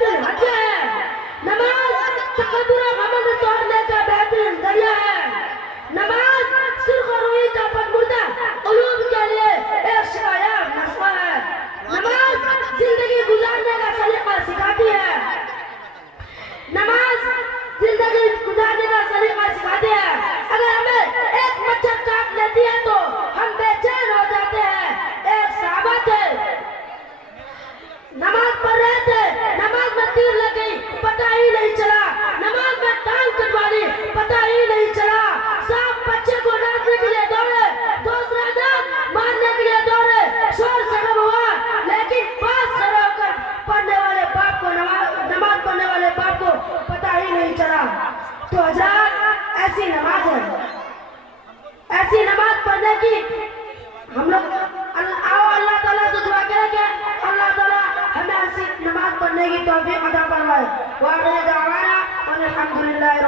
बेहतरीन हथियार है। नमाज तकब्बुर और घमंड तोड़ने का बेहतरीन जरिया है। नमाज सुर्ख और रूही का पदमुर्दा उलूम के लिए एक शिकायत नस्वा है। नमाज जिंदगी गुजारने का सलीका सिखाती है। नमाज जिंदगी गुजारने का सलीका सिखाती है। अगर हमें एक मच्छर काट लेती है तो हम बेचैन हो जाते हैं। एक सहाबा थे, नमाज पढ़ रहे थे, नमाज में तीर लग गई, पता ही नहीं चला। नमाज में टांग कटवा ली, पता ही नहीं चला। सांप बच्चे को डांटने के लिए दौड़े, दूसरा दांत मारने के लिए दौड़े, शोर शराबा हुआ, लेकिन पास खड़े होकर पढ़ने वाले बाप को नमाज पढ़ने वाले बाप को पता ही नहीं चला। तो हज़रात, ऐसी नमाज है, ऐसी नमाज पढ़ने की हम लोग अल्लाह ताला से दुआ करें कि अल्लाह ताला हमें ऐसी नमाज पढ़ने की तौफीक अता फरमाए। वाक़ई दावाना अल्हम्दुलिल्लाह।